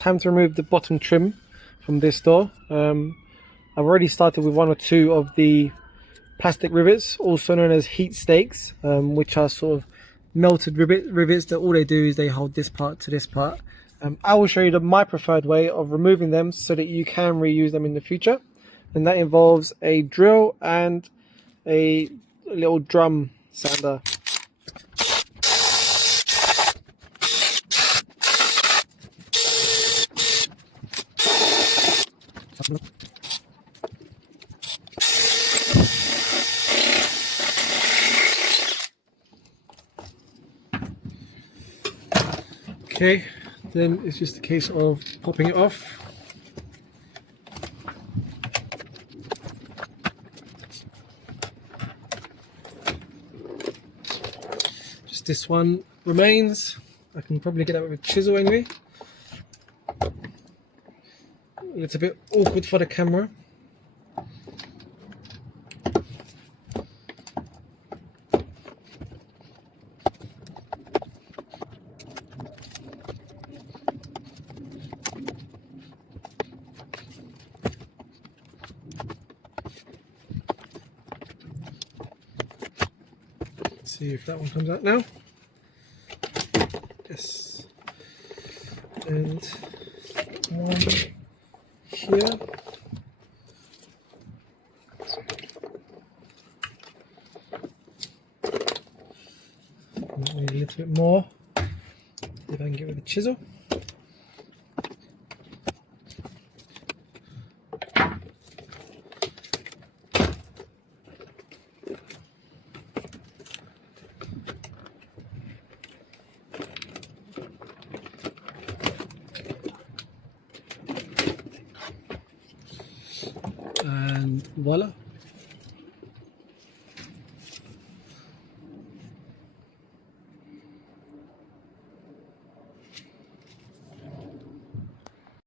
Time to remove the bottom trim from this door. I've already started with 1 or 2 of the plastic rivets, also known as heat stakes, which are sort of melted rivets that all they do is they hold this part to this part. I will show you my preferred way of removing them so that you can reuse them in the future, and that involves a drill and a little drum sander. Okay, then it's just a case of popping it off. Just this one remains. I can probably get that with a chisel anyway. It's a bit awkward for the camera. See if that one comes out now. Yes. And one here. Maybe a little bit more. See if I can get with a chisel. And voila,